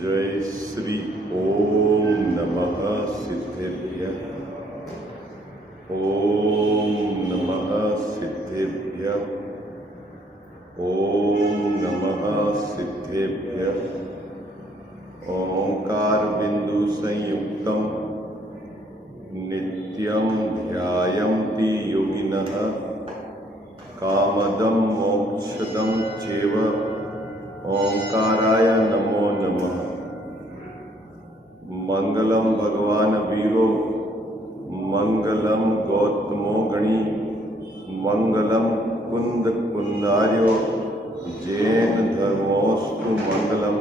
जय श्री ओम नमः सिद्धेभ्यः। ओम नमः सिद्धेभ्यः। ओम नमः सिद्धेभ्यः। ओंकार बिंदु संयुक्तम नित्यं ध्यायन्ति योगिनः कामदं मोक्षदं चैव। ओंकाराय नमो नमः। मंगलम भगवान वीरो मंगलम गौतमो गणी मंगलम कुंद कुंदार्यो जैन धर्मोस्तु मंगलम।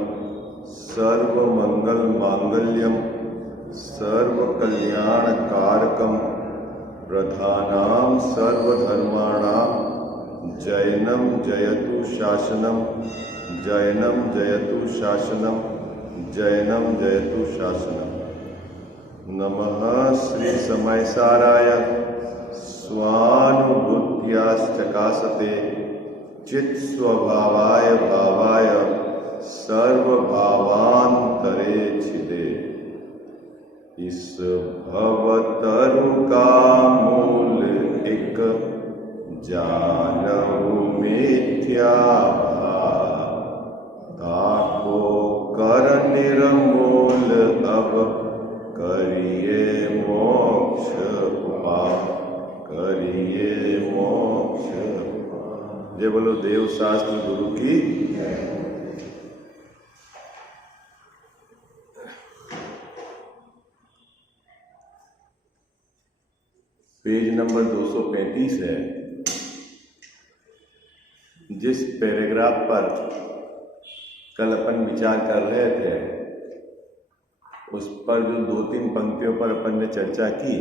सर्व मंगल मांगल्यम सर्व कल्याण कारकम प्रधानाम सर्वधर्माणां जैनम जयतु शासनम। जैनम जयतु शासनम। जैनम जयतु शासनम। नमः श्री समयसाराय स्वानुभूत्याश्चकासते चित् स्वभावाय भावाय सर्वभावांतरे छिदे। इस भवतरु का मूल एक जानहु मिथ्या ताको कर निर्मूल अब करिए मोक्ष उपाय। करिए मोक्ष उपाय। जय बोलो देव शास्त्र गुरु की। पेज नंबर 235 है। जिस पैराग्राफ पर कल अपन विचार कर रहे थे उस पर जो 2-3 पंक्तियों पर अपन ने चर्चा की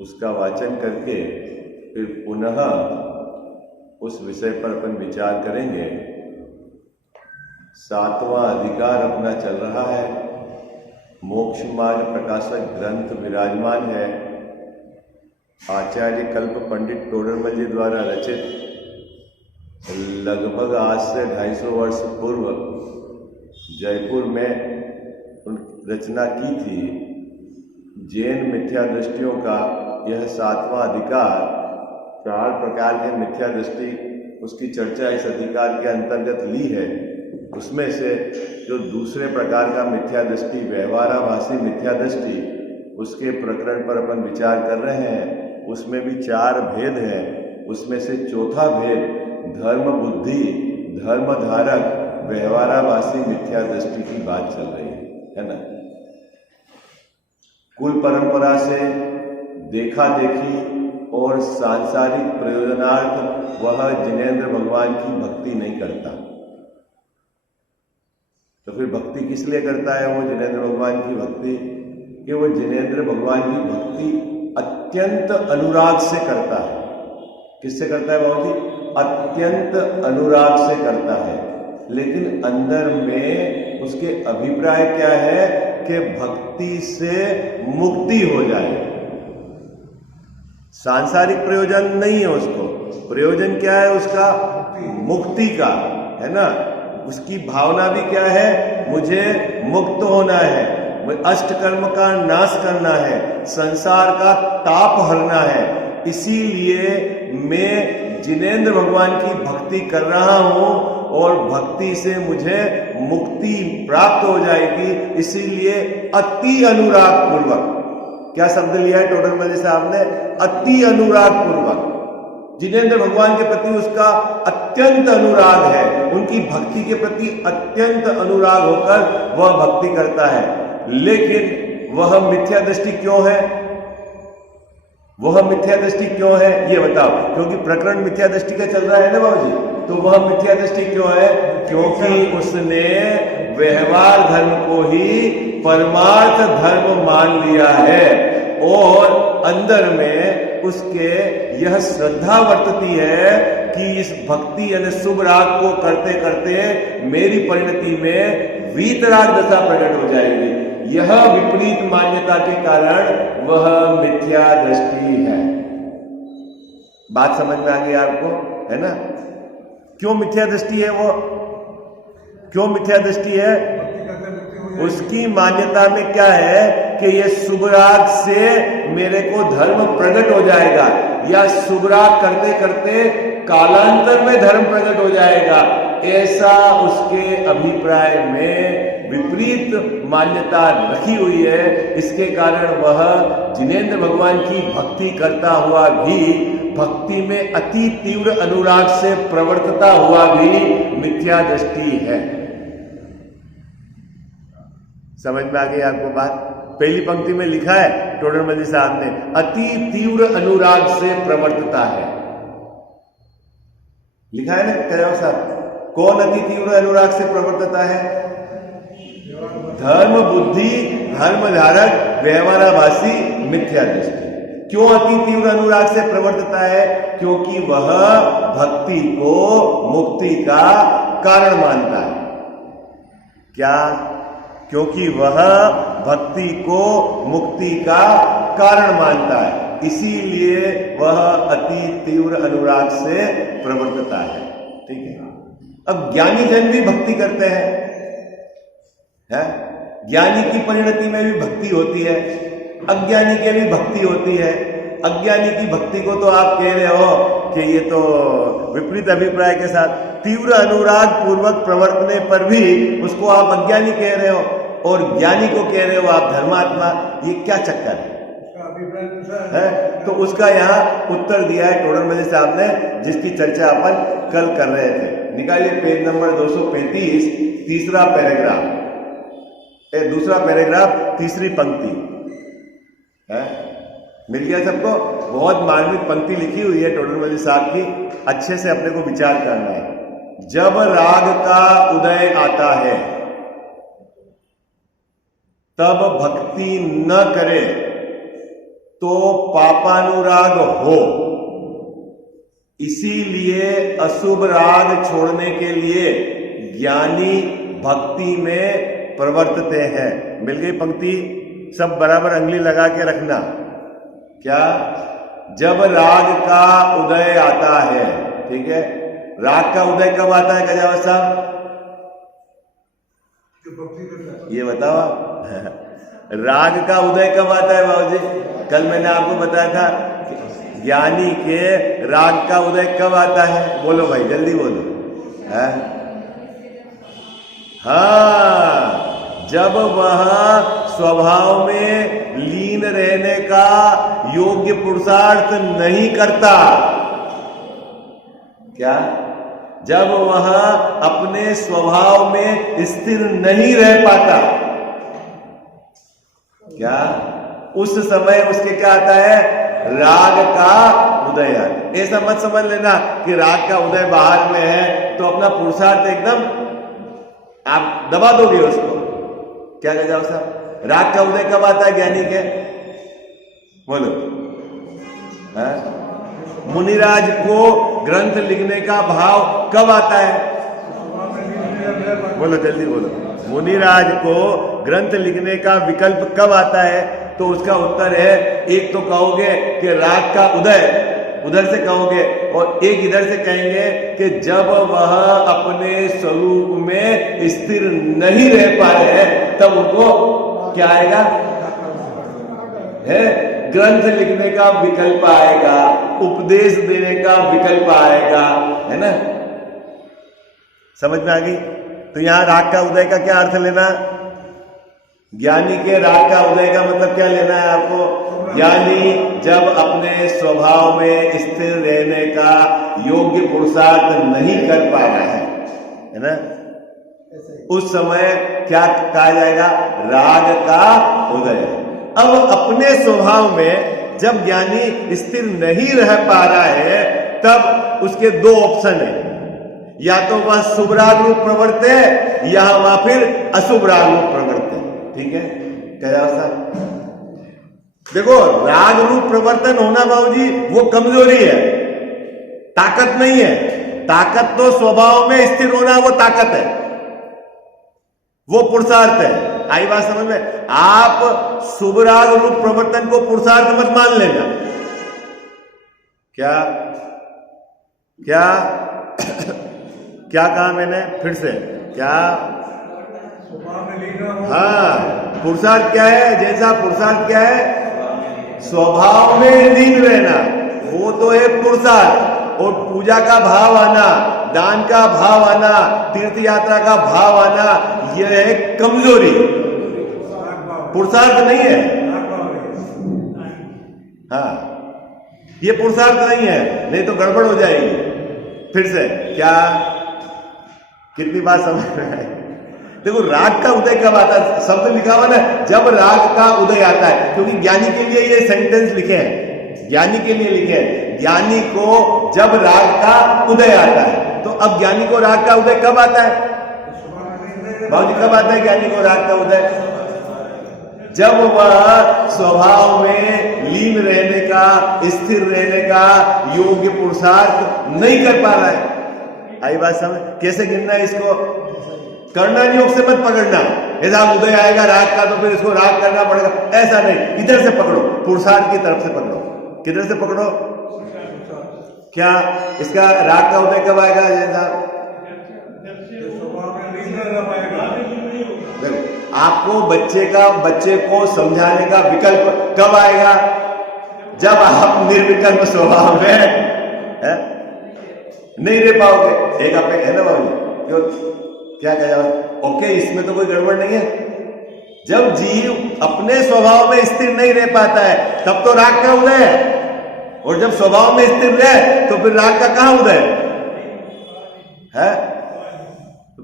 उसका वाचन करके फिर पुनः उस विषय पर अपन विचार करेंगे। 7वां अधिकार अपना चल रहा है। मोक्ष मार्ग प्रकाशक ग्रंथ विराजमान है। आचार्य कल्प पंडित टोडरमल जी द्वारा रचित लगभग आज से 250 वर्ष पूर्व जयपुर में रचना की थी। जैन मिथ्या दृष्टियों का यह 7वां अधिकार 4 प्रकार के मिथ्या दृष्टि उसकी चर्चा इस अधिकार के अंतर्गत ली है। उसमें से जो दूसरे प्रकार का मिथ्या दृष्टि व्यवहाराभासी मिथ्या दृष्टि उसके प्रकरण पर अपन विचार कर रहे हैं। उसमें भी 4 भेद हैं। उसमें से चौथा भेद धर्म बुद्धि धर्म धारक व्यवहाराभासी मिथ्या दृष्टि की बात चल रही है ना। कुल परंपरा से देखा देखी और सांसारिक प्रयोजनार्थ वह जिनेंद्र भगवान की भक्ति नहीं करता। तो फिर भक्ति किस लिए करता है वो जिनेंद्र भगवान की भक्ति? कि वो जिनेंद्र भगवान की भक्ति अत्यंत अनुराग से करता है। किससे करता है बाबू जी? अत्यंत अनुराग से करता है। लेकिन अंदर में उसके अभिप्राय क्या है कि भक्ति से मुक्ति हो जाए। सांसारिक प्रयोजन नहीं है उसको। प्रयोजन क्या है उसका? मुक्ति का, है ना। उसकी भावना भी क्या है? मुझे मुक्त होना है, अष्ट कर्म का नाश करना है, संसार का ताप हरना है। इसीलिए मैं जिनेंद्र भगवान की भक्ति कर रहा हूं और भक्ति से मुझे मुक्ति प्राप्त हो जाएगी। इसीलिए अति अनुराग पूर्वक, क्या शब्द लिया है टोडरमल जी साहब ने? अति अनुराग पूर्वक। जिनेंद्र भगवान के प्रति उसका अत्यंत अनुराग है। उनकी भक्ति के प्रति अत्यंत अनुराग होकर वह भक्ति करता है। लेकिन वह मिथ्या दृष्टि क्यों है? वह मिथ्या दृष्टि क्यों है ये बताओ। क्योंकि प्रकरण मिथ्या दृष्टि का चल रहा है ना बाबू जी। तो वह मिथ्या दृष्टि क्यों है? क्योंकि उसने व्यवहार धर्म को ही परमार्थ धर्म मान लिया है और अंदर में उसके यह श्रद्धा वर्तती है कि इस भक्ति यानी शुभ राग को करते करते मेरी परिणति में वीतराग दशा प्रकट हो जाएगी। यह विपरीत मान्यता के कारण वह मिथ्या दृष्टि है। बात समझ में आ गई आपको, है ना? क्यों मिथ्या दृष्टि है वो? क्यों मिथ्या दृष्टि है? उसकी मान्यता में क्या है कि ये शुभ राग से मेरे को धर्म प्रकट हो जाएगा, या शुभ राग करते करते कालांतर में धर्म प्रकट हो जाएगा, ऐसा उसके अभिप्राय में विपरीत मान्यता रखी हुई है। इसके कारण वह जिनेंद्र भगवान की भक्ति करता हुआ भी, भक्ति में अति तीव्र अनुराग से प्रवर्तता हुआ भी मिथ्या दृष्टि है। समझ में आ गई आपको बात? पहली पंक्ति में लिखा है टोडरमल जी साहब ने, अति तीव्र अनुराग से प्रवर्तता है, लिखा है ना कल्याण साहब? कौन अति तीव्र अनुराग से प्रवर्तता है? धर्म बुद्धि धर्म धारक व्यवहाराभासी मिथ्या दृष्टि। क्यों अति तीव्र अनुराग से प्रवर्तता है? क्योंकि वह भक्ति को मुक्ति का कारण मानता है। क्या? क्योंकि वह भक्ति को मुक्ति का कारण मानता है, इसीलिए वह अति तीव्र अनुराग से प्रवर्तता है। ठीक है। अब ज्ञानी जन भी भक्ति करते हैं, है? ज्ञानी की परिणति में भी भक्ति होती है, अज्ञानी की भी भक्ति होती है। अज्ञानी की भक्ति को तो आप कह रहे हो कि ये तो विपरीत अभिप्राय के साथ तीव्र अनुराग पूर्वक प्रवर्तने पर भी उसको आप अज्ञानी कह रहे हो, और ज्ञानी को कह रहे हो आप धर्मात्मा। ये क्या चक्कर है? तो उसका यहाँ उत्तर दिया है टोडरमल साहब ने, जिसकी चर्चा अपन कल कर रहे थे। निकालिए पेज नंबर 235, तीसरा पैराग्राफ, दूसरा पैराग्राफ, तीसरी पंक्ति है। मिल गया सबको? बहुत मार्मिक पंक्ति लिखी हुई है टोडरमल साहब की, अच्छे से अपने को विचार करना है। जब राग का उदय आता है तब भक्ति न करे तो पापानुराग हो, इसीलिए अशुभ राग छोड़ने के लिए ज्ञानी भक्ति में प्रवर्तते हैं। मिल गई पंक्ति? सब बराबर अंगली लगा के रखना। क्या? जब राग का उदय आता है, ठीक है? राग का उदय कब आता है गजावत साहब? ये बताओ। राग का उदय कब आता है बाबूजी? कल मैंने आपको बताया था ज्ञानी के राग का उदय कब आता है? बोलो भाई, जल्दी बोलो। है? हाँ, जब वह स्वभाव में लीन रहने का योग्य पुरुषार्थ नहीं करता। क्या? जब वह अपने स्वभाव में स्थिर नहीं रह पाता। क्या? उस समय उसके क्या आता है? राग का उदय आता है। ऐसा मत समझ लेना कि राग का उदय बाहर में है तो अपना पुरुषार्थ एकदम आप दबा दोगे उसको। क्या कह जाओ साहब? राग का उदय कब आता है ज्ञानी के? बोलो। मुनिराज को ग्रंथ लिखने का भाव कब आता है? बोलो, जल्दी बोलो। मुनिराज को ग्रंथ लिखने का विकल्प कब आता है? तो उसका उत्तर है, एक तो कहोगे कि राग का उदय, उधर से कहोगे, और एक इधर से कहेंगे कि जब वह अपने स्वरूप में स्थिर नहीं रह पा रहे हैं तब उनको क्या आएगा? है ग्रंथ लिखने का विकल्प आएगा, उपदेश देने का विकल्प आएगा, है ना? समझ में आ गई? तो यहां राग का उदय का क्या अर्थ लेना? ज्ञानी के राग का उदय का मतलब क्या लेना है आपको? ज्ञानी जब अपने स्वभाव में स्थिर रहने का योग्य पुरुषार्थ नहीं कर पा रहा है ना? उस समय क्या कहा जाएगा? राग का उदय। अब अपने स्वभाव में जब ज्ञानी स्थिर नहीं रह पा रहा है तब उसके दो ऑप्शन है, या तो वह शुभ राग रूप प्रवर्ते है या वह फिर अशुभ राग रूप प्रवर्ते है। ठीक है? क्या साहब? देखो, राग रूप प्रवर्तन होना बाबूजी वो कमजोरी है, ताकत नहीं है। ताकत तो स्वभाव में स्थिर होना वो ताकत है, वो पुरुषार्थ है। आई बात समझ में? आप शुभ राग रूप प्रवर्तन को पुरुषार्थ मत मान लेना। क्या क्या क्या कहा मैंने? फिर से क्या? हाँ, पुरुषार्थ क्या है जैसा? पुरुषार्थ क्या है? स्वभाव में लीन रहना, वो तो है पुरुषार्थ। और पूजा का भाव आना, दान का भाव आना, तीर्थ यात्रा का भाव आना, यह है कमजोरी, पुरुषार्थ नहीं है। हाँ, ये पुरुषार्थ नहीं है, नहीं तो गड़बड़ हो जाएगी। फिर से क्या, कितनी बात समझ में आई? देखो, राग का उदय कब आता है? शब्द लिखा हुआ ना, जब राग का उदय आता है, क्योंकि ज्ञानी के लिए ये सेंटेंस लिखे हैं, ज्ञानी के लिए लिखे हैं। ज्ञानी को जब राग का उदय आता है, तो अब ज्ञानी को राग का उदय कब आता है? भाव जी, कब आता है ज्ञानी को राग का उदय? जब वह स्वभाव में लीन रहने का, स्थिर रहने का योग्य पुरुषार्थ नहीं कर पा रहा है। आई बात समझ? कैसे गिनना है इसको? करना योग से मत पकड़ना, ऐसा उदय आएगा राग का तो फिर इसको राग करना पड़ेगा, ऐसा नहीं। इधर से पकड़ो, पुरुषार्थ की तरफ से पकड़ो। किधर से पकड़ो? क्या इसका राग का उदय कब आएगा? देखो, आपको बच्चे को समझाने का विकल्प कब आएगा? जब आप निर्विकल्प स्वभाव में है? नहीं रह पाओगे। एक आप है ना बाबू, क्या कह जाओ? ओके, इसमें तो कोई गड़बड़ नहीं है। जब जीव अपने स्वभाव में स्थिर नहीं रह पाता है, तब तो राग का उदय है। और जब स्वभाव में स्थिर रहे, तो फिर राग का कहां उदय है?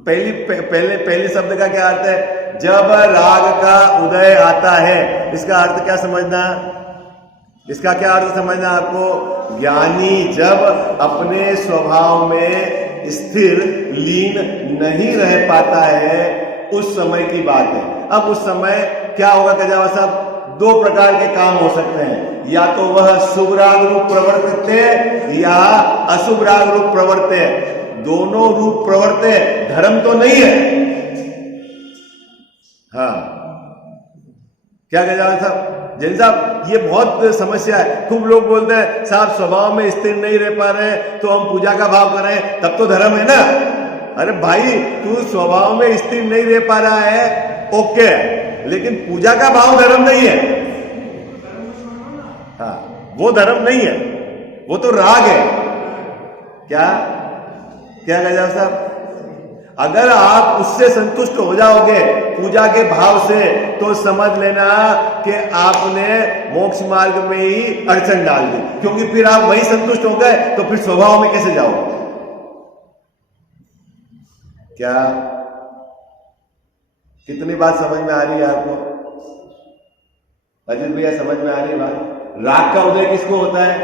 पहले शब्द का क्या अर्थ है? जब राग का उदय आता है, इसका अर्थ क्या समझना? इसका क्या अर्थ समझना आपको? ज्ञानी जब अपने स्वभाव में स्थिर लीन नहीं रह पाता है, उस समय की बात है। अब उस समय क्या होगा कजावा साहब? दो प्रकार के काम हो सकते हैं, या तो वह शुभ राग रूप प्रवर्तते या अशुभ राग रूप प्रवर्तते। दोनों रूप प्रवर्तते, धर्म तो नहीं है। हाँ, क्या कजावा साहब? जैन साहब, ये बहुत समस्या है। खूब लोग बोलते हैं साहब स्वभाव में स्थिर नहीं रह पा रहे हैं तो हम पूजा का भाव कर रहे हैं, तब तो धर्म है ना। अरे भाई, तू स्वभाव में स्थिर नहीं रह पा रहा है, ओके, लेकिन पूजा का भाव धर्म नहीं है। हाँ, वो धर्म नहीं है, वो तो राग है। क्या गजाव साहब? अगर आप उससे संतुष्ट हो जाओगे पूजा के भाव से, तो समझ लेना कि आपने मोक्ष मार्ग में ही अड़चन डाल दी, क्योंकि फिर आप वही संतुष्ट हो गए तो फिर स्वभाव में कैसे जाओगे? क्या कितनी बात समझ में आ रही है आपको? अजीत भैया, समझ में आ रही है बात? राग का उदय किसको होता है?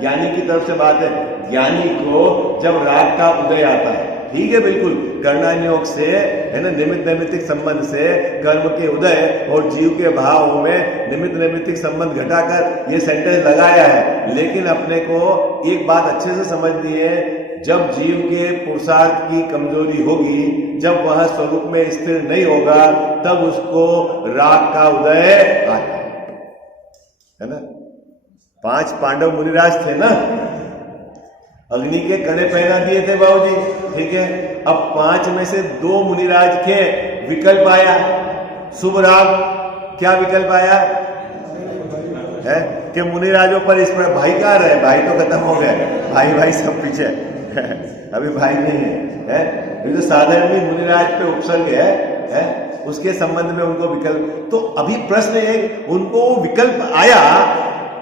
ज्ञानी की तरफ से बात है। ज्ञानी को जब राग का उदय आता है, ठीक है, बिल्कुल कर्णान्योग से है ना, निमित्त नैमित्तिक संबंध से कर्म के उदय और जीव के भाव में निमित्त नैमित्तिक संबंध घटाकर ये सेंटेंस लगाया है। लेकिन अपने को एक बात अच्छे से समझनी है, जब जीव के पुरुषार्थ की कमजोरी होगी, जब वह स्वरूप में स्थिर नहीं होगा, तब उसको राग का उदय आता है ना। 5 पांडव मुनिराज थे ना, अग्नि के कड़े पहना दिए थे बाबूजी, ठीक है। अब 5 में से 2 मुनिराज के विकल्प आया, शुभ राग। क्या विकल्प आया है कि मुनिराजों पर इस पर भाई कहाँ रहे? भाई तो खत्म हो गए, भाई सब पीछे अभी भाई नहीं है। ये तो साधारण भी मुनिराज पे उपसर्ग है, उसके संबंध में उनको विकल्प। तो अभी प्रश्न है, उनको विकल्प आया,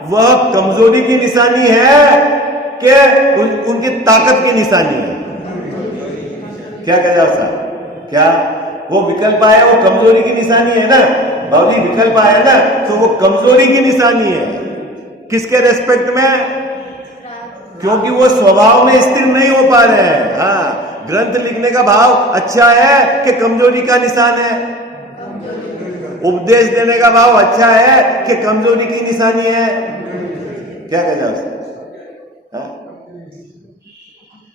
वह कमजोरी की निशानी है कि उनकी ताकत की निशानी है? क्या कह जाओ साहब? क्या वो विकल्प आया वो कमजोरी की निशानी है ना? बाबूजी, विकल्प आया ना, तो वो कमजोरी की निशानी है। किसके रेस्पेक्ट में? क्योंकि वो स्वभाव में स्थिर नहीं हो पा रहे हैं। हाँ, ग्रंथ लिखने का भाव अच्छा है कि कमजोरी का निशान है? उपदेश देने का भाव अच्छा है कि कमजोरी की निशानी है? क्या कह जाओ?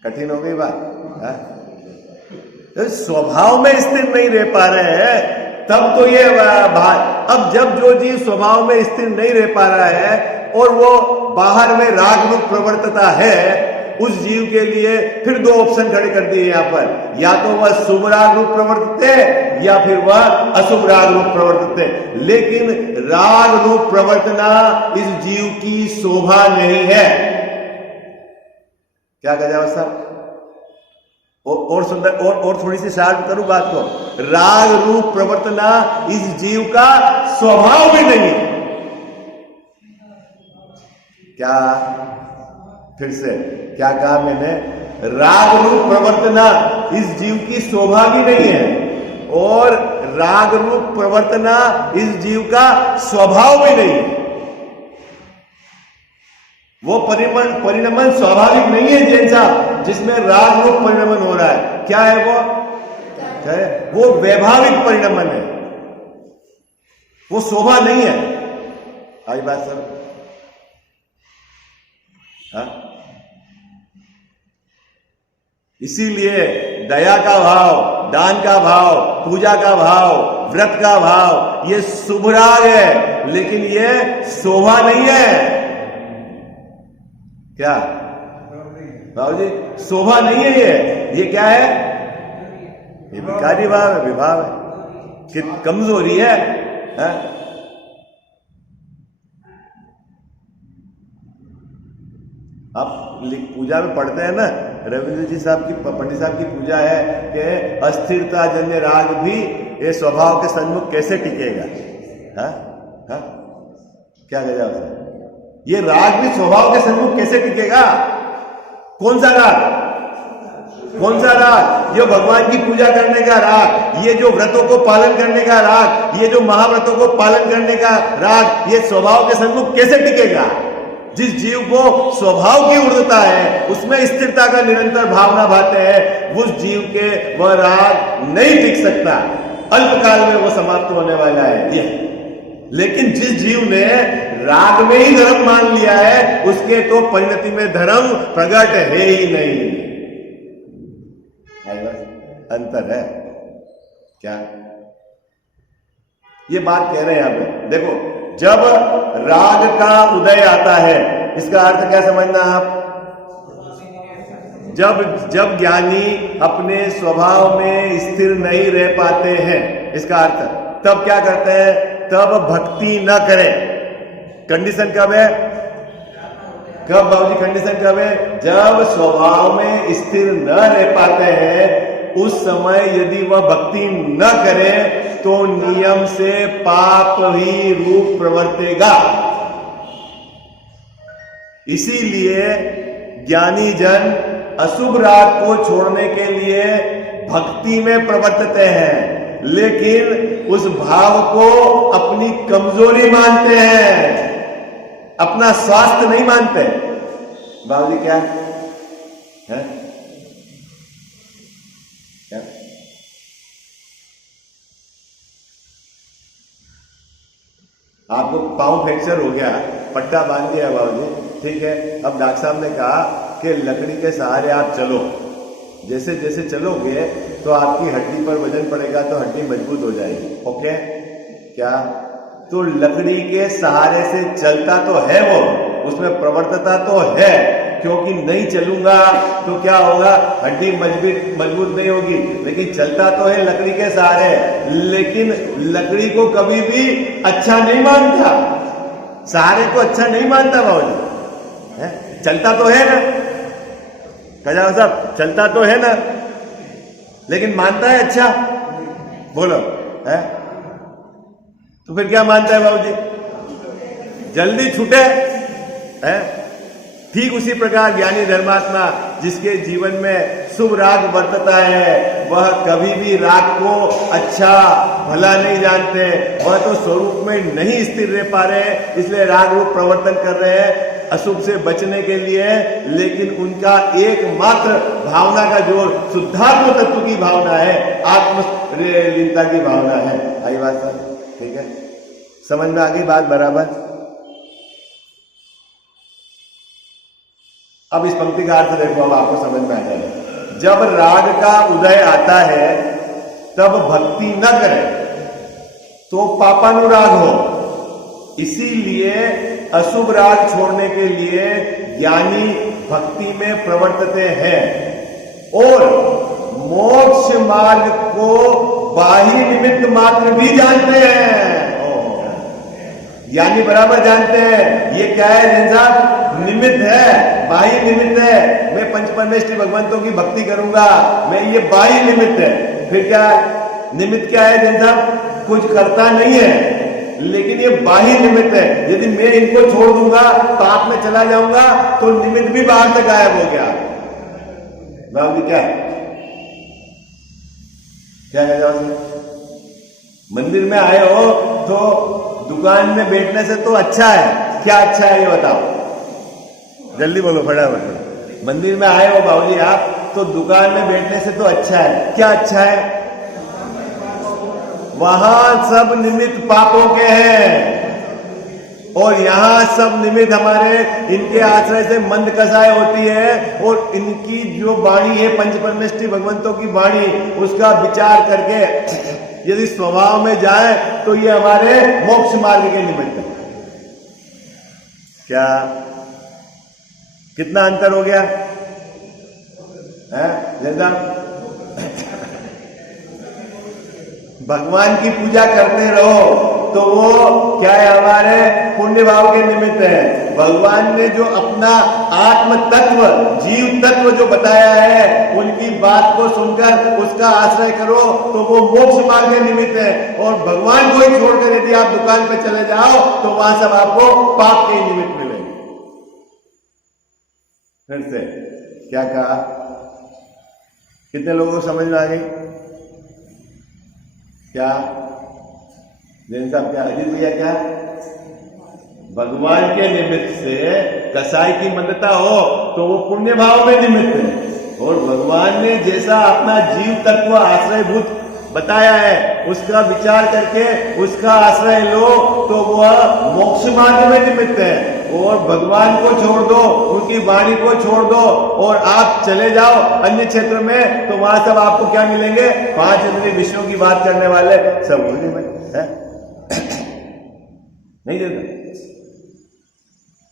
कठिन हो गई बात। तो स्वभाव में स्थिर नहीं रह पा रहे हैं, तब तो ये अब जब जो जीव स्वभाव में स्थिर नहीं रह पा रहा है और वो बाहर में राग रूप प्रवर्तता है, उस जीव के लिए फिर दो ऑप्शन खड़े कर दिए यहां पर, या तो वह शुभ राग रूप प्रवर्तित है या फिर वह अशुभ राग रूप प्रवर्तित है। लेकिन राग रूप प्रवर्तना इस जीव की शोभा नहीं है। क्या कह जाए साहब, और सुंदर और थोड़ी सी शार्प करूं बात को, राग रूप प्रवर्तना इस जीव का स्वभाव भी नहीं है। क्या, फिर से क्या कहा मैंने, राग रूप प्रवर्तना इस जीव की शोभा भी नहीं है और राग रूप प्रवर्तना इस जीव का स्वभाव भी नहीं है। वो परिणमन स्वाभाविक नहीं है जैन साहब, जिसमें राग रूप परिणमन हो रहा है। क्या है वो? क्या है वो? वैभाविक परिणमन है, वो शोभा नहीं है। आई बात सर? हाँ? इसीलिए दया का भाव, दान का भाव, पूजा का भाव, व्रत का भाव, ये शुभ राग है, लेकिन ये शोभा नहीं है। क्या बाबू जी? शोभा नहीं है ये क्या है? ये विकारी भाव है, विभाव है, कि कमजोरी है, है? आप पूजा में पढ़ते हैं ना, रविंद्र जी साहब की, पंडित साहब की पूजा है कि अस्थिरता जन्य राग भी ये स्वभाव के सन्मुख कैसे टिकेगा। हाँ हाँ, क्या कह जाओ सर, ये राग भी स्वभाव के सन्मुख कैसे टिकेगा? कौन सा राग? कौन सा राग? ये भगवान की पूजा करने का राग, ये जो व्रतों को पालन करने का राग, ये जो महाव्रतों को पालन करने का राग, ये स्वभाव के सन्मुख कैसे टिकेगा? जिस जीव को स्वभाव की ऊर्ध्वता है, उसमें स्थिरता का निरंतर भावना भाते हैं, उस जीव के वह राग नहीं टिक सकता, अल्पकाल में वो समाप्त होने वाला है ये। लेकिन जिस जीव ने राग में ही धर्म मान लिया है, उसके तो परिणति में धर्म प्रकट है ही नहीं। अंतर है क्या? ये बात कह रहे हैं यहां पे देखो, जब राग का उदय आता है, इसका अर्थ क्या समझना आप? जब ज्ञानी अपने स्वभाव में स्थिर नहीं रह पाते हैं, इसका अर्थ तब क्या करते हैं? तब भक्ति न करें। कंडीशन कब है? कब बाबूजी कंडीशन कब है? जब स्वभाव में स्थिर न रह पाते हैं, उस समय यदि वह भक्ति न करे तो नियम से पाप ही रूप प्रवर्तेगा। इसीलिए ज्ञानी जन अशुभ राग को छोड़ने के लिए भक्ति में प्रवर्तते हैं, लेकिन उस भाव को अपनी कमजोरी मानते हैं, अपना स्वास्थ्य नहीं मानते। बाबूजी क्या है? क्या? आपको पांव फ्रैक्चर हो गया, पट्टा बांध दिया बाबूजी, ठीक है। अब डॉक्टर साहब ने कहा कि लकड़ी के सहारे आप चलो, जैसे जैसे चलोगे तो आपकी हड्डी पर वजन पड़ेगा तो हड्डी मजबूत हो जाएगी। ओके क्या? तो लकड़ी के सहारे से चलता तो है वो, उसमें प्रवर्तता तो है, क्योंकि नहीं चलूंगा तो क्या होगा? हड्डी मजबूत नहीं होगी, लेकिन चलता तो है लकड़ी के सहारे। लेकिन लकड़ी को कभी भी अच्छा नहीं मानता, सहारे को अच्छा नहीं मानता बाबूजी। चलता तो है ना, कहा साहब, चलता तो है ना, लेकिन मानता है अच्छा? बोलो है? तो फिर क्या मानता है बाबूजी? जल्दी छूटे है। ठीक उसी प्रकार ज्ञानी धर्मात्मा जिसके जीवन में शुभ राग बरतता है, वह कभी भी राग को अच्छा भला नहीं जानते, वह तो स्वरूप में नहीं स्थिर रह पा रहे, इसलिए राग रूप प्रवर्तन कर रहे हैं अशुभ से बचने के लिए। लेकिन उनका एकमात्र भावना का जो शुद्धात्म तत्व की भावना है, आत्मलीनता की भावना है। आई बात सर? ठीक है, समझ में आ गई बात बराबर? अब इस पंक्ति का अर्थ देखो, अब आपको समझ में आ जाएगा। जब राग का उदय आता है तब भक्ति न करें तो पापानुराग हो। इसीलिए अशुभ राग छोड़ने के लिए ज्ञानी भक्ति में प्रवर्तते हैं और मोक्ष मार्ग को बाह्य निमित्त मात्र भी जानते हैं। यानी बराबर जानते हैं ये क्या है जैन साहब, निमित्त है, बाह्य निमित्त है। मैं पंच परमेष्ठी भगवंतों की भक्ति करूंगा, मैं ये बाह्य निमित्त है। फिर क्या निमित्त क्या है जैन साहब, कुछ करता नहीं है, लेकिन ये बाह्य निमित्त है। यदि मैं इनको छोड़ दूंगा, पाप में चला जाऊंगा, तो निमित्त भी बाहर से गायब हो गया। बाबू जी क्या कह जाओ, मंदिर में आए हो तो दुकान में बैठने से तो अच्छा है। क्या अच्छा है ये बताओ, जल्दी बोलो फटाफट। मंदिर में आए हो बाबूजी आप, तो दुकान में बैठने से तो अच्छा है। क्या अच्छा है, वहां सब निमित्त पापों के हैं और यहां सब निमित्त हमारे, इनके आश्रय से मंद कसाय होती है और इनकी जो वाणी है पंच परमेष्ठी भगवंतों की वाणी, उसका विचार करके यदि स्वभाव में जाए तो ये हमारे मोक्ष मार्ग के निमित्त है। क्या कितना अंतर हो गया है जैसा भगवान की पूजा करते रहो तो वो क्या है, हमारे पुण्य भाव के निमित्त है। भगवान ने जो अपना आत्म तत्व, जीव तत्व जो बताया है, उनकी बात को सुनकर उसका आश्रय करो तो वो मोक्ष मार्ग के निमित्त है। और भगवान को ही छोड़कर यदि आप दुकान पे चले जाओ तो वहां सब आपको पाप के निमित्त मिलेंगे। फिर से क्या कहा, कितने लोगों को समझ में आ गई? क्या जैन साहब, क्या अजीत भैया, क्या भगवान के निमित्त से कसाई की मंदता हो तो वो पुण्य भाव में निमित्त है। और भगवान ने जैसा अपना जीव तत्व आश्रयभूत बताया है, उसका विचार करके उसका आश्रय लो तो वह मोक्ष मार्ग में निमित्त है। और भगवान को छोड़ दो, उनकी वाणी को छोड़ दो और आप चले जाओ अन्य क्षेत्र में, तो वहां सब आपको क्या मिलेंगे? 5 इंद्रिय विषयों की बात करने वाले सब भूले में है नहीं देता।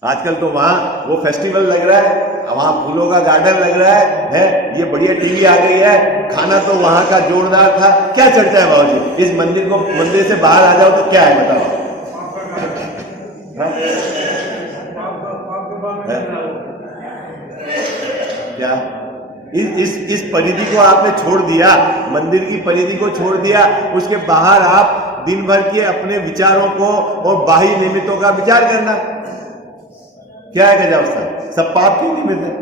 आजकल तो वहां वो फेस्टिवल लग रहा है, वहां फूलों का गार्डन लग रहा है, ये बढ़िया टीवी आ गई है, खाना तो वहां का जोरदार था। क्या चर्चा है बाबूजी? इस मंदिर से बाहर आ जाओ तो क्या है बताओ? क्या इस परिधि को आपने छोड़ दिया, मंदिर की परिधि को छोड़ दिया, उसके बाहर आप दिन भर के अपने विचारों को और बाह्य निमित्तों का विचार करना, क्या है गजब सब पाप के निमित्त है।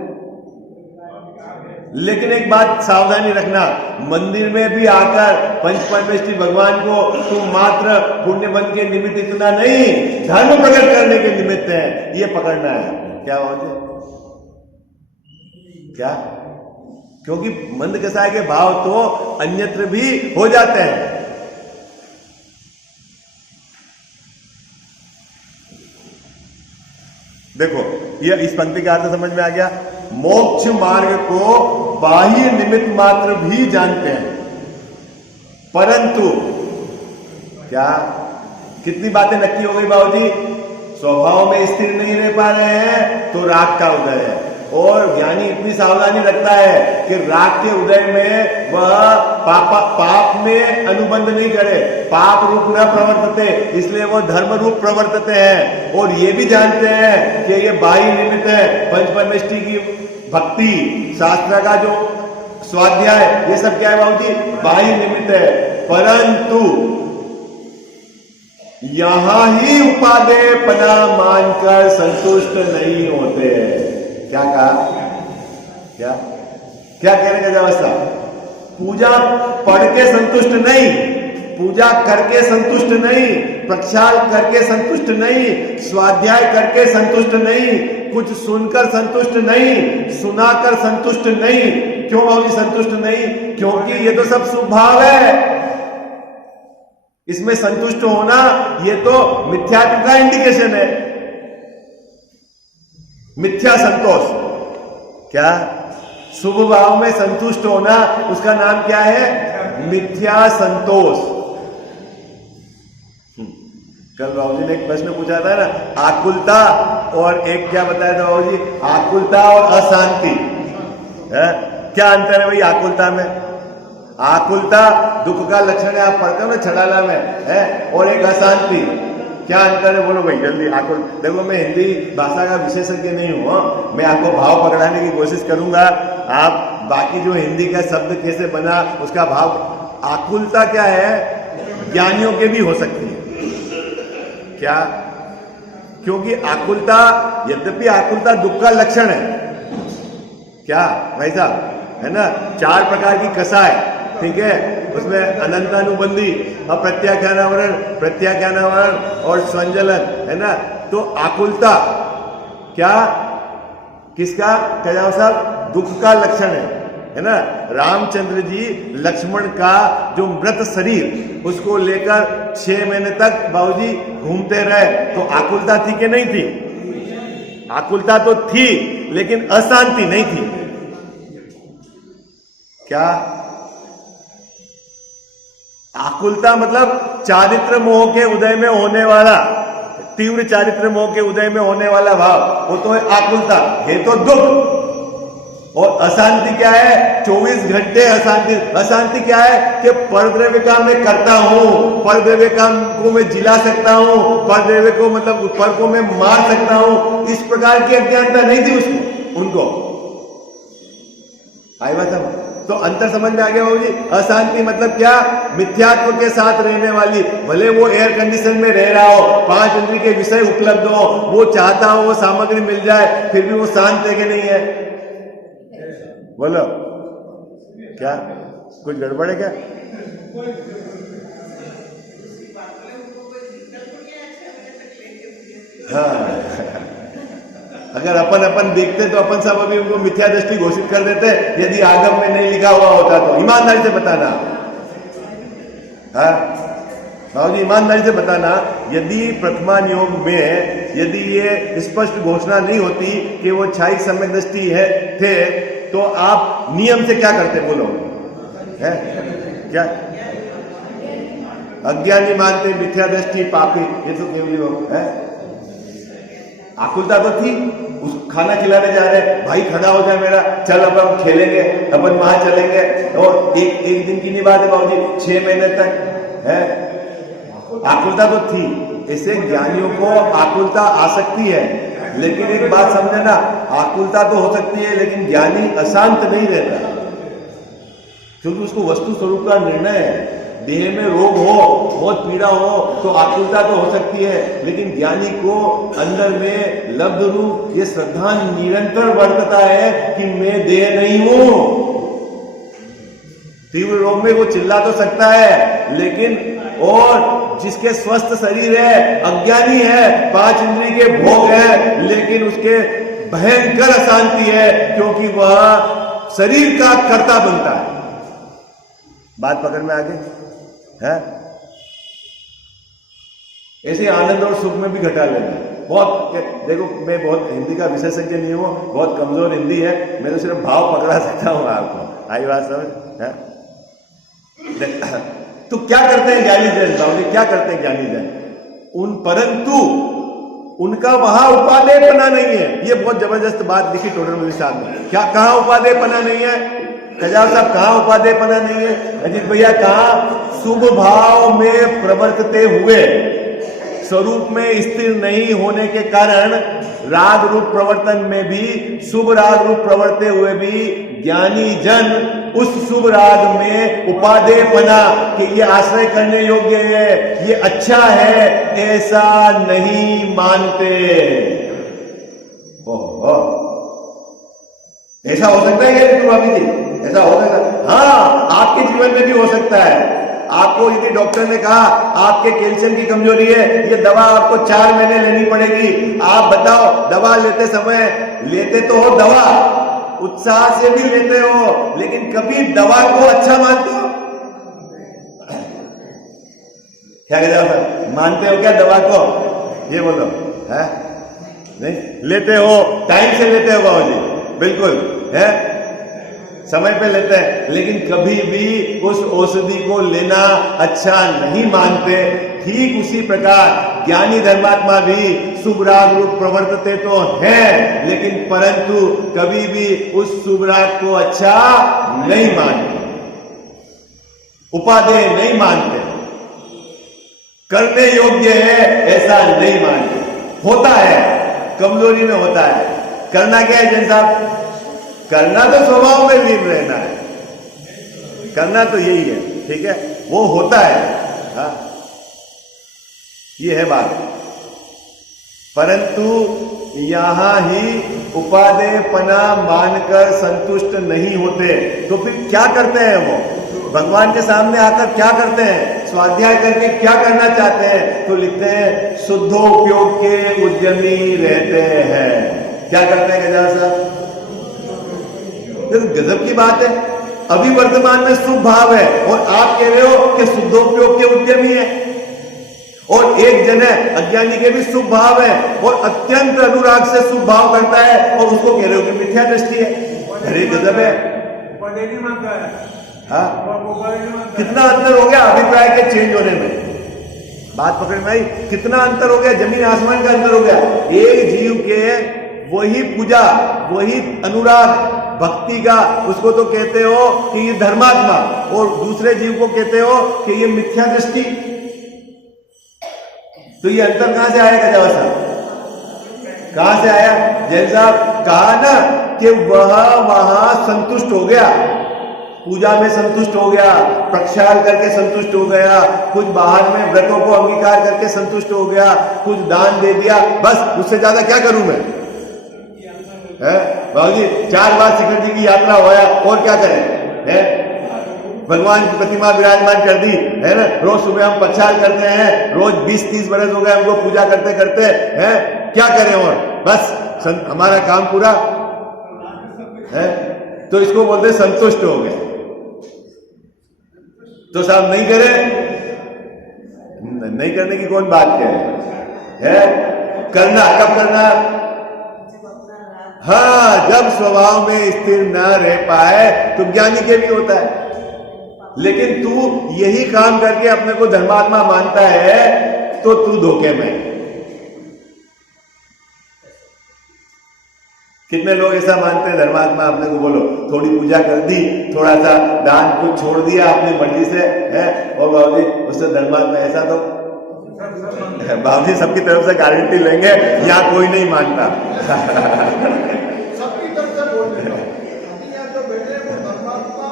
लेकिन एक बात सावधानी रखना, मंदिर में भी आकर पंच परमेष्ठी भगवान को तुम मात्र पुण्य बन के निमित्त इतना नहीं, धर्म प्रकट करने के निमित्त है, ये पकड़ना है। क्या होते क्या? क्योंकि मंद कसाय के भाव तो अन्यत्र भी हो जाते हैं। देखो ये इस पंक्ति का अर्थ समझ में आ गया। मोक्ष मार्ग को बाह्य निमित्त मात्र भी जानते हैं, परंतु क्या, कितनी बातें नक्की हो गई बाबूजी? स्वभाव में स्थिर नहीं रह पा रहे हैं तो राग का उदय है। और ज्ञानी इतनी सावधानी रखता है कि राग के उदय में वह पाप में अनुबंध नहीं करे, पाप रूप न प्रवर्तते, इसलिए वो धर्म रूप प्रवर्तते हैं। और ये भी जानते हैं कि ये बाह्य निमित्त है, पंच परमेष्ठी की भक्ति, शास्त्र का जो स्वाध्याय, ये सब क्या है बाबूजी? बाह्य निमित्त है। परंतु यहां ही उपादेय पना मानकर संतुष्ट नहीं होते। क्या कहा? क्या क्या कहने का अवस्था? पूजा पढ़ के संतुष्ट नहीं, पूजा करके संतुष्ट नहीं, प्रक्षाल करके संतुष्ट नहीं, स्वाध्याय करके संतुष्ट नहीं, कुछ सुनकर संतुष्ट नहीं, सुनाकर संतुष्ट नहीं। क्यों बाबूजी संतुष्ट नहीं? क्योंकि ये तो सब स्वभाव है, इसमें संतुष्ट होना ये तो मिथ्यात्व का इंडिकेशन है। मिथ्या संतोष, क्या शुभ भाव में संतुष्ट होना, उसका नाम क्या है? मिथ्या संतोष। कल बाबू जी ने एक प्रश्न पूछा था ना, आकुलता और एक क्या बताया था बाबू जी, आकुलता और अशांति है, क्या अंतर है भाई आकुलता में? आकुलता दुख का लक्षण है, आप पढ़ते हो ना छड़ाला में है, और एक अशांति, क्या अंतर है बोलो भाई जल्दी। आकुल, देखो मैं हिंदी भाषा का विशेषज्ञ नहीं हूं, मैं आपको भाव पकड़ाने की कोशिश करूंगा, आप बाकी जो हिंदी का शब्द कैसे बना उसका भाव। आकुलता क्या है, ज्ञानियों के भी हो सकती है क्या, क्योंकि आकुलता, यद्यपि आकुलता दुख का लक्षण है क्या भाई साहब, है ना, 4 प्रकार की कसाय, ठीक है, उसमें अनंतानुबंधी, अप्रत्याख्यानावरण, प्रत्याख्यानावरण और स्वंजलन, है ना। तो आकुलता क्या, किसका, कल्याण साहब, दुख का लक्षण है ना। रामचंद्र जी लक्ष्मण का जो मृत शरीर उसको लेकर 6 महीने तक बाबूजी घूमते रहे, तो आकुलता थी कि नहीं थी? आकुलता तो थी, लेकिन अशांति नहीं थी क्या। आकुलता मतलब चारित्र मोह के उदय में होने वाला, तीव्र चारित्र मोह के उदय में होने वाला भाव, वो तो है आकुलता, है तो दुख। और अशांति क्या है, 24 घंटे अशांति। अशांति क्या है कि परद्रव्य काम मैं करता हूं, परद्रव्य काम को मैं जिला सकता हूं, परद्रव्य को मतलब पर को मैं मार सकता हूं, इस प्रकार की अज्ञानता नहीं थी उसको, उनको। आई बात समझ? तो अंतर समझ में आ गया बाबूजी। अशांति मतलब क्या, मिथ्यात्व के साथ रहने वाली, भले वो एयर कंडीशन में रह रहा हो, 5 इंद्रिय के विषय उपलब्ध हो, वो चाहता हो वो सामग्री मिल जाए, फिर भी वो शांत है कि नहीं है? बोलो क्या, कुछ गड़बड़ है क्या? हाँ, अगर अपन देखते तो अपन सब अभी उनको मिथ्या दृष्टि घोषित कर देते, यदि आगम में नहीं लिखा हुआ होता तो। ईमानदारी से बताना, हाँ बाबूजी ईमानदारी से बताना, यदि प्रथमान योग में यदि ये स्पष्ट घोषणा नहीं होती कि वो क्षायिक सम्यक दृष्टि है थे, तो आप नियम से क्या करते बोलो, है क्या? अज्ञानी मानते, मिथ्या दृष्टि, पापी, ये तो केवल है। आकुलता तो थी, उस खाना खिलाने जा रहे, भाई खड़ा हो जाए मेरा, चल अब हम खेलेंगे, अपन वहां चलेंगे, और एक दिन की नहीं बात है बाबूजी, 6 महीने तक है। आकुलता तो थी। ऐसे ज्ञानियों को आकुलता आ सकती है, लेकिन एक बात समझे ना, आकुलता तो हो सकती है लेकिन ज्ञानी अशांत नहीं रहता, क्योंकि उसको वस्तु स्वरूप का निर्णय है। देह में रोग हो, बहुत पीड़ा हो, तो आकुलता तो हो सकती है, लेकिन ज्ञानी को अंदर में लब्ध रूप ये श्रद्धा निरंतर वर्तता है कि मैं देह नहीं हूं। तीव्र रोग में वो चिल्ला तो सकता है, लेकिन और जिसके स्वस्थ शरीर है, अज्ञानी है, 5 इंद्रिय के भोग है, लेकिन उसके भयंकर अशांति है, क्योंकि वह शरीर का कर्ता बनता है। बात पकड़ में आ गई है? ऐसे आनंद और सुख में भी घटा लेना। बहुत देखो, मैं बहुत हिंदी का विशेषज्ञ नहीं हूं, बहुत कमजोर हिंदी है, मैं तो सिर्फ भाव पकड़ा सकता हूं आपको। आई बात समझ है? तो क्या करते हैं ज्ञानी जन, बाबूजी क्या करते हैं ज्ञानी जन? परंतु उनका वहां उपादेयपना नहीं है। ये बहुत जबरदस्त बात लिखी टोडरमल साहब ने। क्या कहा उपादेयपना नहीं है? कजाव साहब कहा उपादेयपना नहीं है? अजीत भैया कहा शुभ भाव में प्रवर्तते हुए स्वरूप में स्थिर नहीं होने के कारण राग रूप प्रवर्तन में भी, शुभ राग रूप प्रवर्ते हुए भी ज्ञानी जन उस शुभ राग में उपादेयपना कि ये आश्रय करने योग्य है, ये अच्छा है, ऐसा नहीं मानते। ऐसा हो सकता है क्या भाभी जी? ऐसा हो सकता है? हाँ, आपके जीवन में भी हो सकता है। आपको यदि डॉक्टर ने कहा आपके कैल्शियम की कमजोरी है, ये दवा आपको 4 महीने लेनी पड़ेगी, आप बताओ दवा लेते समय, लेते तो हो दवा, उत्साह से भी लेते हो, लेकिन कभी दवा को अच्छा मानते हो? क्या कहते हो, मानते हो क्या दवा को? ये बोलो है? नहीं लेते हो, टाइम से लेते हो बाबूजी, बिल्कुल है, समय पे लेते हैं, लेकिन कभी भी उस औषधि को लेना अच्छा नहीं मानते। ठीक उसी प्रकार ज्ञानी धर्मात्मा भी शुभ राग रूप प्रवर्तते तो हैं, लेकिन परंतु कभी भी उस शुभ राग को अच्छा नहीं मानते, उपादेय नहीं मानते, करने योग्य है ऐसा नहीं मानते। होता है, कमजोरी में होता है। करना क्या है जैन साहब? करना तो स्वभाव में लीन रहना है, करना तो यही है, ठीक है, वो होता है। हाँ, ये है बात। परंतु यहां ही उपादेयपना मानकर संतुष्ट नहीं होते, तो फिर क्या करते हैं वो? भगवान के सामने आकर क्या करते हैं? स्वाध्याय करके क्या करना चाहते हैं? तो लिखते हैं शुद्धोपयोग के उद्यमी रहते हैं। क्या करते हैं गजानन साहब? गजब की बात है। अभी वर्तमान में शुभ भाव है और आप कह रहे हो कि शुद्धोपयोग के उद्यमी है, और एक जन है अज्ञानी के भी शुभ भाव है और अत्यंत अनुराग से शुभ भाव करता है, और उसको कह रहे हो कि मिथ्या दृष्टि है। अरे गजब है। हाँ, कितना अंतर हो गया अभिप्राय के चेंज होने में। बात पकड़ में आई? कितना अंतर हो गया, जमीन आसमान का अंतर हो गया। एक जीव के वही पूजा, वही अनुराग भक्ति का, उसको तो कहते हो कि ये धर्मात्मा, और दूसरे जीव को कहते हो कि ये मिथ्या दृष्टि। तो ये अंतर कहां से आया गजावा साहब? कहां से आया? जैन साहब कहा ना कि वह वहां संतुष्ट हो गया, पूजा में संतुष्ट हो गया, प्रक्षाल करके संतुष्ट हो गया, कुछ बाहर में व्रतों को अंगीकार करके संतुष्ट हो गया, कुछ दान दे दिया, बस उससे ज्यादा क्या करूं मैं? बाबू जी 4 बार शिखर जी की यात्रा होया, और क्या करें? है भगवान की प्रतिमा विराजमान कर दी है ना, रोज सुबह हम प्रक्षाल करते हैं, रोज 20-30 बरस हो गए हमको पूजा करते करते हैं, क्या करें? और बस हमारा काम पूरा है, तो इसको बोलते संतुष्ट हो गए। तो साहब नहीं करे, नहीं करने की कौन बात कह है? करना कब करना? हाँ, जब स्वभाव में स्थिर न रह पाए तो ज्ञानी के भी होता है। लेकिन तू यही काम करके अपने को धर्मात्मा मानता है तो तू धोखे में। कितने लोग ऐसा मानते हैं धर्मात्मा अपने को? बोलो, थोड़ी पूजा कर दी, थोड़ा सा दान कुछ छोड़ दिया अपनी मर्जी से है, और बाबूजी उससे धर्मात्मा। ऐसा तो बाबूजी सबकी तरफ से गारंटी लेंगे, यहाँ कोई नहीं मानता। सबकी तरफ से बोल रहे हो, जो बैठे वो धर्मात्मा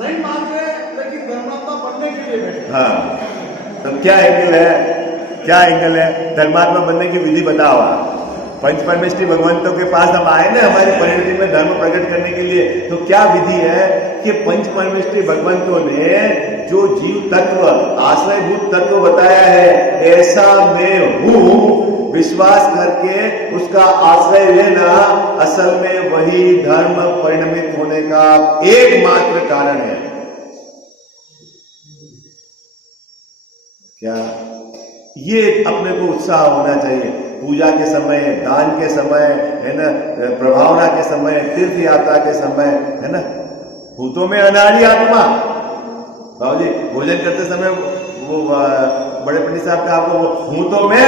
नहीं मान रहे, लेकिन धर्मात्मा बनने के लिए बैठे। हाँ, तो क्या एंगल है? क्या एंगल है? धर्मात्मा बनने की विधि बताओ। पंच परमेष्ठी भगवंतों के पास हम आए ना हमारी परिणति में धर्म प्रकट करने के लिए, तो क्या विधि है कि पंच परमेष्ठी भगवंतों ने जो जीव तत्व, आश्रयभूत तत्व बताया है, ऐसा मैं हूं, विश्वास करके उसका आश्रय लेना असल में वही धर्म परिणमित होने का एकमात्र कारण है। क्या ये अपने को उत्साह होना चाहिए? पूजा के समय, दान के समय है ना, प्रभावना के समय, तीर्थ यात्रा के समय है ना, भूतों में अनाड़ी आत्मा। बाबू जी भोजन करते समय वो बड़े पंडित साहब का आपको भूतों में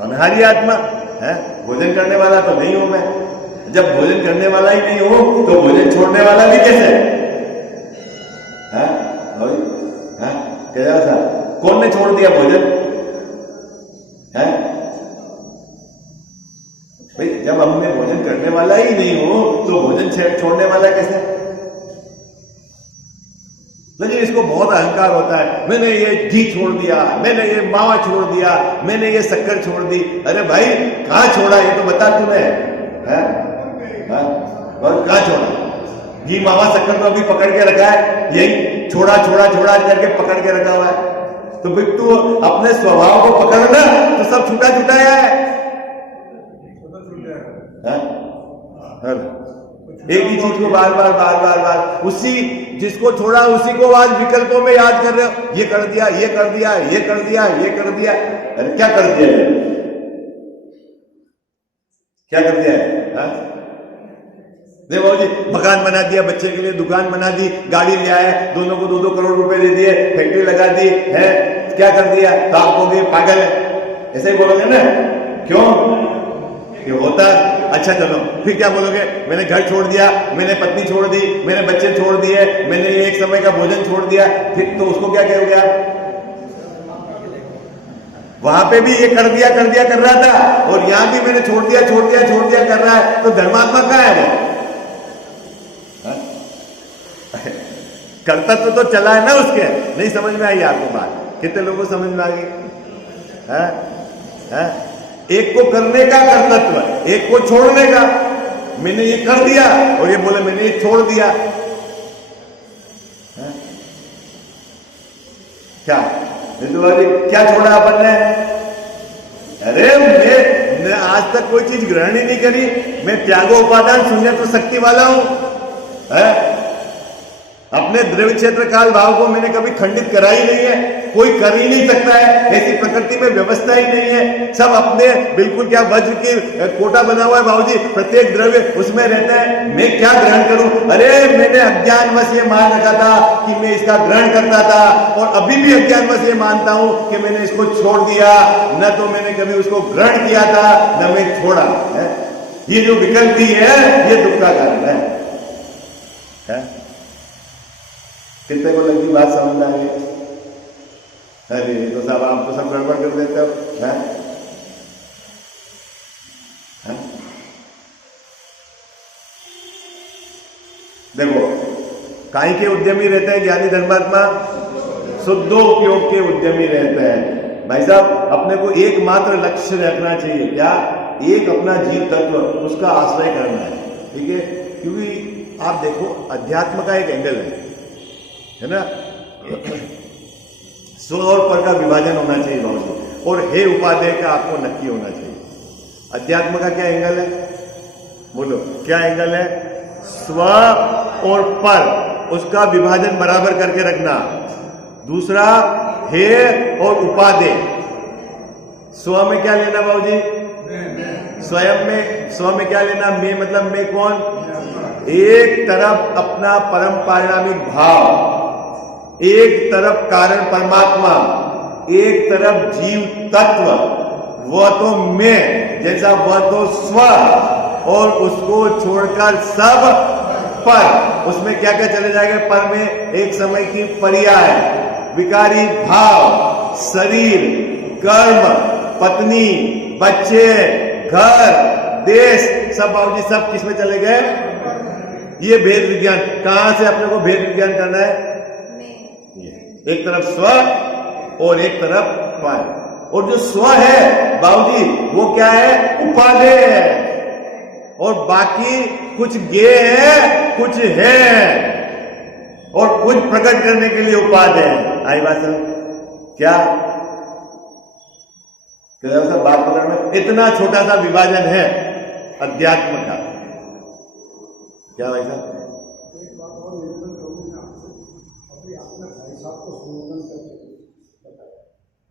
अनाड़ी आत्मा है, भोजन करने वाला तो नहीं हूं मैं। जब भोजन करने वाला ही नहीं हूं तो भोजन छोड़ने वाला भी कैसे है? क्या था? कौन ने छोड़ दिया भोजन? है भाई, जब हमने भोजन करने वाला ही नहीं हो तो भोजन छोड़ने वाला कैसे? लेकिन इसको बहुत अहंकार होता है, मैंने ये घी छोड़ दिया, मैंने ये मावा छोड़ दिया, मैंने ये शक्कर छोड़ दी। अरे भाई कहां छोड़ा ये तो बता तूने, है? और कहां छोड़ा? घी मावा शक्कर तो अभी पकड़ के रखा है, यही छोड़ा छोड़ा छोड़ा करके पकड़ के रखा हुआ है। तो भाई तू अपने स्वभाव को पकड़ना तो सब छूटा छुटाया है। एक ही चीज को बार बार बार बार बार, उसी जिसको छोड़ा उसी को आज विकल्पों में याद कर रहे हो। ये कर दिया, ये कर दिया, ये कर दिया, ये कर दिया। अरे क्या कर दिया है? क्या कर दिया है? देखो जी, मकान बना दिया बच्चे के लिए, दुकान बना दी, गाड़ी ले आए, दोनों को 2-2 करोड़ रुपए दे दिए, फैक्ट्री लगा दी है, क्या कर दिया, तो आप कहोगे पागल है, ऐसे ही बोलोगे ना। क्यों? ये होता। अच्छा चलो, फिर क्या बोलोगे, मैंने घर छोड़ दिया, मैंने पत्नी छोड़ दी, मैंने बच्चे छोड़ दिए, मैंने एक समय का भोजन छोड़ दिया, फिर तो उसको क्या कहोगे आप? वहां पे भी ये कर दिया कर रहा था, और यहां भी मैंने छोड़ दिया कर रहा है, तो धर्मात्मा कहां है वो? कर्तव्य तो चला है ना उसके। नहीं समझ में आई आपको बात? कितने लोगों को समझ में आ गई? एक को करने का कर्तव्य, एक को छोड़ने का। मैंने ये कर दिया और ये बोले मैंने ये छोड़ दिया। क्या क्या छोड़ा अपन ने? अरे मैं आज तक कोई चीज ग्रहण ही नहीं करी, मैं त्यागो उपादान शून्य तो शक्ति वाला हूं। अपने द्रव्य क्षेत्र काल भाव को मैंने कभी खंडित करा ही नहीं है, कोई कर ही नहीं सकता है, ऐसी प्रकृति में व्यवस्था ही नहीं है। सब अपने बिल्कुल क्या वज्र की कोटा बना हुआ है बाबूजी, प्रत्येक द्रव्य उसमें रहता है। मैं क्या ग्रहण करूं? अरे मैंने अज्ञानवश ये मान रखा था कि मैं इसका ग्रहण करता था, और अभी भी अज्ञानवश ये मानता हूं कि मैंने इसको छोड़ दिया। न तो मैंने कभी उसको ग्रहण किया था, न मैं छोड़ा है। ये जो विकल्पी है ये दुख का कारण है। कितने को लगी बात समझ में आ गई? अरे तो साहब आप तो सब गड़बड़ कर देते हो। देखो, काई के उद्यमी रहते हैं ज्ञानी धर्मात्मा? शुद्धोपयोग के उद्यमी रहते हैं। भाई साहब, अपने को एकमात्र लक्ष्य रखना चाहिए, क्या? एक अपना जीव तत्व, उसका आश्रय करना है। ठीक है? क्योंकि आप देखो, अध्यात्म का एक एंगल है ना, स्व और पर का विभाजन होना चाहिए बाबू, और हे उपादेय का आपको नक्की होना चाहिए। अध्यात्म का क्या एंगल है? बोलो, क्या एंगल है? स्व और पर, उसका विभाजन बराबर करके रखना। दूसरा, हे और उपादेय। स्व में क्या लेना बाबूजी? स्वयं में, स्व में क्या लेना? मैं मतलब मैं कौन? एक तरफ अपना परम पारिणामिक भाव, एक तरफ कारण परमात्मा, एक तरफ जीव तत्व, वह तो मैं जैसा, वह तो स्व, और उसको छोड़कर सब पर। उसमें क्या क्या चले जाएगा? पर में एक समय की पर्याय, विकारी भाव, शरीर, कर्म, पत्नी, बच्चे, घर, देश, सब बाबूजी सब किस में चले गए? ये भेद विज्ञान। कहां से अपने को भेद विज्ञान करना है? एक तरफ स्व और एक तरफ पर। और जो स्व है बाबूजी, वो क्या है? उपादेय है। और बाकी कुछ गे है, कुछ है, और कुछ प्रकट करने के लिए उपादेय है। आई बात समझ? क्या बात पकड़ में? इतना छोटा सा विभाजन है अध्यात्म का। क्या भाई साहब?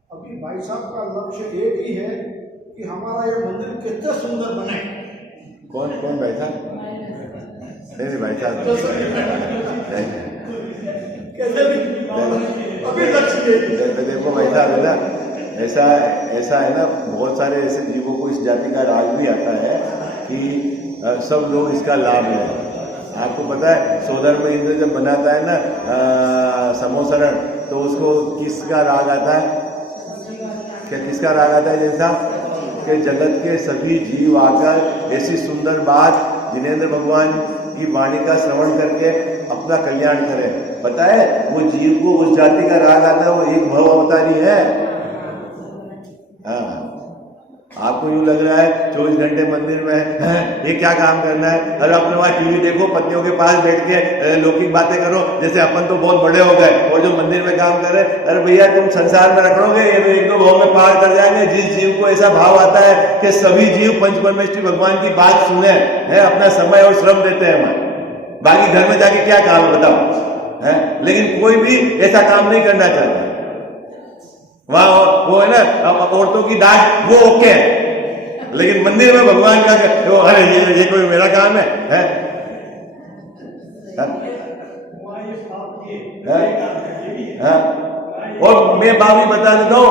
अभी भाई साहब का लक्ष्य एक ही है कि हमारा ये मंदिर कितना सुंदर बने। कौन कौन भाई साहब? नहीं भाई साहब, अभी लक्ष्य देखो भाई साहब, है ना, ऐसा है ना, बहुत सारे ऐसे जीवों को इस जाति का राज भी आता है कि सब लोग इसका लाभ लें। आपको पता है, सोदर में इंद्र जब बनाता है ना समोसरण, तो उसको किसका राग आता है? क्या किसका राग आता है? जैसा कि जगत के सभी जीव आकर ऐसी सुंदर बात जिनेंद्र भगवान की वाणी का श्रवण करके अपना कल्याण करें। पता है, वो जीव को उस जाति का राग आता है, वो एक भव अवतारी है। हाँ, आपको यूं लग रहा है 24 घंटे मंदिर में है, ये क्या काम करना है? अरे अपने वहां टीवी देखो, पत्नियों के पास बैठ के लौकिक बातें करो, जैसे अपन तो बहुत बड़े हो गए, और जो मंदिर में काम कर रहे, अरे भैया तुम संसार में रखोगे, ये तो एक दो भाव में पार कर जाएंगे। जिस जीव को ऐसा भाव आता है कि सभी जीव पंच परमेश्वरी भगवान की बात सुने, है, अपना समय और श्रम देते हैं, हमारे बाकी घर में जाके क्या काम है बताओ? है, लेकिन कोई भी ऐसा काम नहीं करना चाहता। वहां वो है ना, औरतों की डांट वो ओके है, लेकिन मंदिर में भगवान का अरे ये कोई मेरा काम है? और मैं बात भी बता देता हूँ,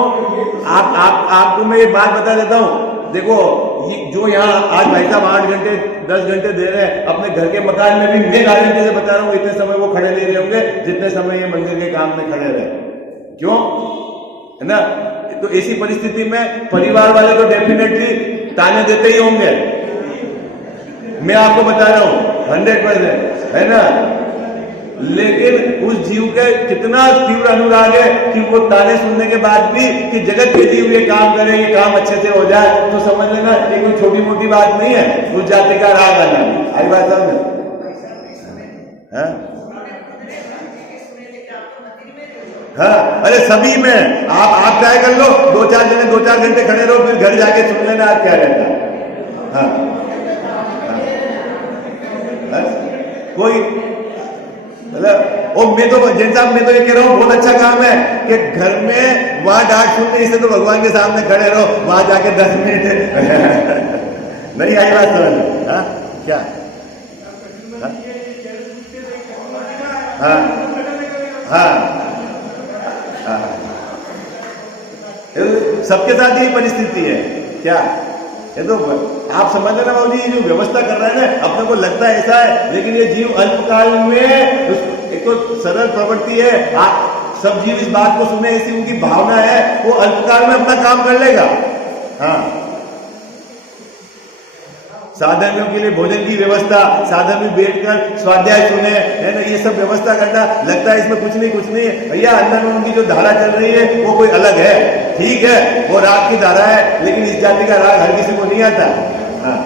आपको मैं एक बात बता देता हूँ। देखो ये जो यहाँ आज भाई साहब 8 घंटे 10 घंटे दे रहे हैं अपने घर के मकान में भी, मैं गारंटी से बता रहा हूँ इतने समय वो खड़े नहीं रहे होंगे जितने समय ये मंदिर के काम में खड़े रहे। क्यों? है ना? तो ऐसी परिस्थिति में परिवार वाले तो डेफिनेटली ताने देते ही होंगे, मैं आपको बता रहा हूं 100%, है ना? लेकिन उस जीव के कितना तीव्र अनुराग है कि वो ताने सुनने के बाद भी कि जगत के जीव ये काम करे, ये काम अच्छे से हो जाए, तो समझ लेना ये कोई छोटी मोटी बात नहीं है। उस जाति का राग आना भी आई बात समझ। हाँ, अरे सभी में आप ट्राई कर लो, 2-4 घंटे खड़े रहो, फिर घर जाके सुन लेना आप क्या रहता है। हाँ, कोई मतलब, और मैं तो जैन साहब मैं तो ये कह रहा हूँ बहुत अच्छा काम है कि घर में वहां डांट सुनने इससे तो भगवान के सामने खड़े रहो, वहां जाके 10 मिनट नहीं आई बात समझ। हाँ क्या? हाँ हाँ हाँ, सबके साथ यही परिस्थिति है क्या? ये तो आप समझ लेना बाबू जी, जो व्यवस्था कर रहे हैं ना, अपने को लगता है ऐसा है, लेकिन ये जीव अल्पकाल में एक तो सरल प्रवृत्ति है। आप सब जीव इस बात को सुने, ऐसी उनकी भावना है, वो अल्पकाल में अपना काम कर लेगा। हाँ, साधनियों के लिए भोजन की व्यवस्था, साधन में बैठकर स्वाध्याय सुने, है ना, ये सब व्यवस्था करना, लगता है इसमें कुछ नहीं भैया, अंदर में उनकी जो धारा चल रही है वो कोई अलग है। ठीक है, वो राग की धारा है, लेकिन इस जाति का राग हर किसी को नहीं आता। हाँ,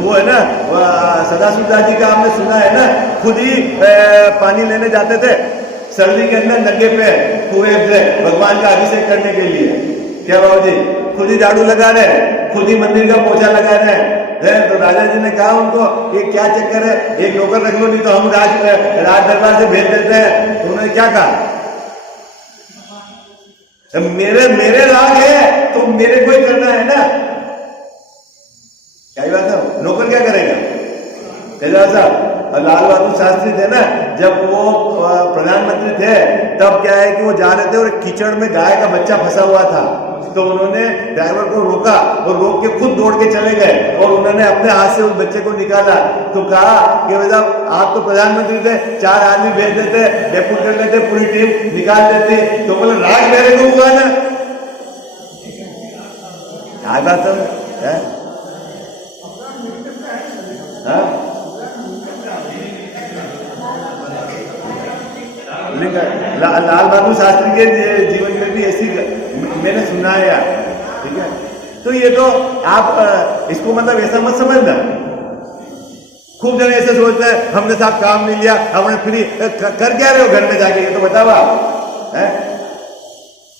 वो है ना, सदाशिवदास जी का आपने सुना है ना, खुद ही पानी लेने जाते थे सर्दी के अंदर नंगे पे कुएं से भगवान का अभिषेक करने के लिए। क्या बाबू जी? खुद ही झाड़ू लगा रहे, खुद ही मंदिर का पोछा लगा रहे हैं। तो राजा जी ने कहा उनको ये क्या चक्कर है, एक नौकर रख लो, नहीं तो हम राज दरबार से भेज देते हैं। तो उन्होंने क्या कहा, मेरे राग है तो मेरे को ही करना है ना, क्या बात है? नौकर क्या करेगा? साहब लाल बहादुर शास्त्री थे ना, जब वो प्रधानमंत्री थे, तब क्या है कि वो जा रहे थे और कीचड़ में गाय का बच्चा फंसा हुआ था, तो उन्होंने ड्राइवर को रोका और रोक के खुद दौड़ के चले गए और उन्होंने अपने हाथ से उस बच्चे को निकाला। तो कहा कि भाई साहब आप तो प्रधानमंत्री थे, 4 आदमी भेज देते, डेपुट कर लेते, पूरी टीम निकाल देते। तो बोले राज मेरे को हुआ ना, क्या बात है? लाल बहादुर शास्त्री के जीवन में भी ऐसी मैंने सुना है यार। ठीक है, तो ये तो आप इसको मतलब ऐसा मत समझना। खूब जन ऐसे सोचते हैं हमने साहब काम नहीं लिया, हमने फ्री कर क्या रहे हो घर में जाके, ये तो बताओ आप।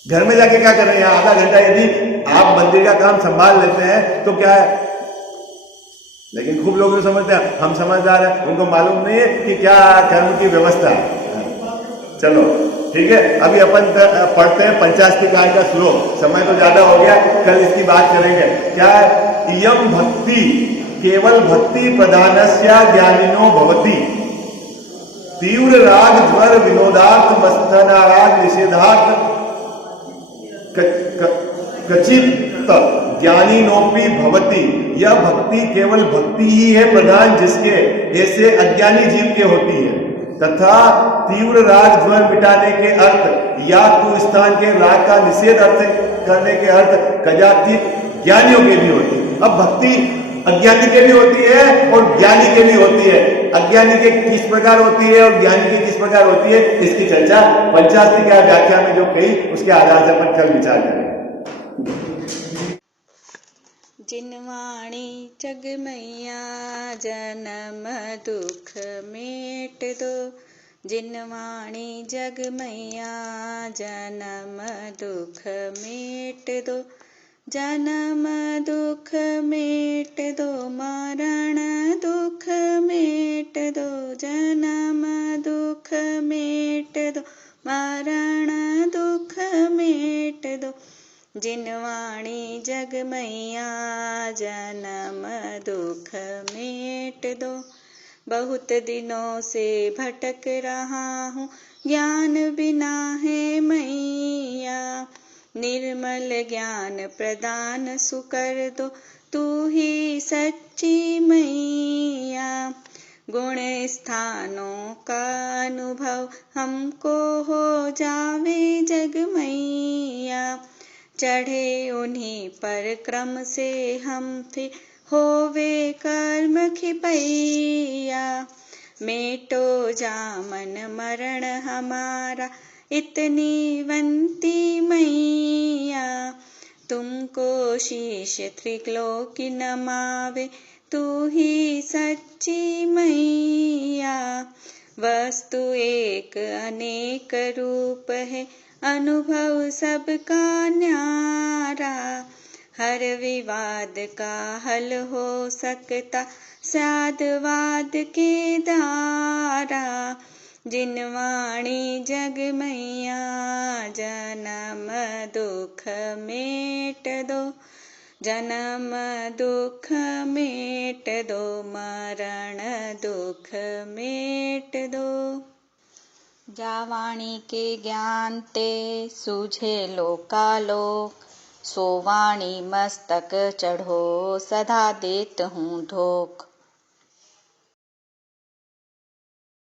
घर में जाके क्या कर रहे हैं? आधा घंटा यदि आप मंदिर का काम संभाल लेते हैं तो क्या है, लेकिन खूब लोग समझते हैं हम समझदार हैं, उनको मालूम नहीं है कि क्या कर्म की व्यवस्था है। चलो ठीक है, अभी अपन पढ़ते हैं पंचास्तिकाय का श्लोक। समय तो ज्यादा हो गया, कल इसकी बात करेंगे। क्या है? इयम भक्ति केवल भक्ति प्रधानस्य ज्ञानिनो भवति, तीव्र राग ज्वर विनोदार्थ मस्थनाराग निषेधार्थ कचित ज्ञानी नोपी भवती। यह भक्ति केवल भक्ति ही है प्रधान जिसके, ऐसे अज्ञानी जीव के होती है। तथा तीव्र राग ज्वर मिटाने के अर्थ या तू स्थान के राग का निषेध अर्थ करने के अर्थ कजातीत ज्ञानियों के भी होती है। अब भक्ति अज्ञानी के भी होती है और ज्ञानी के भी होती है। अज्ञानी के किस प्रकार होती है और ज्ञानी की किस प्रकार होती है, इसकी चर्चा पंचास्तिकाय व्याख्या में जो कही उसके आधार से अपन कल विचार करेंगे। जिनवाणी जग मैया जन्म दुख मेट दो, जिनवाणी जग मैया जन्म दुख मेट दो, जन्म दुख मेट दो, मरण दुख मेट दो, जन्म दुख मेट दो, मरण दुख मेट दो, जिनवाणी जग मैया जन्म दुख मेट दो। बहुत दिनों से भटक रहा हूँ, ज्ञान बिना है मैया। निर्मल ज्ञान प्रदान सुकर दो, तू ही सच्ची मैया। गुण स्थानों का अनुभव हमको हो जावे जग मैया। चढ़े उन्हीं पर क्रम से हम थे, होवे कर्म खिपैया। मेटो जामन मरण हमारा, इतनी वंती मैया। तुमको शीश त्रिलोकी नमावे, तू ही सच्ची मैया। वस्तु एक अनेक रूप है, अनुभव सबका न्यारा। हर विवाद का हल हो सकता, साधवाद के द्वारा। जिनवाणी जग मैया, जन्म दुख मेट दो। जन्म दुख मेट दो, मरण दुख मेट दो। जावाणी के ज्ञान ते सूझे लोकालोक, सो वाणी मस्तक चढ़ो सदा देत हूँ धोख।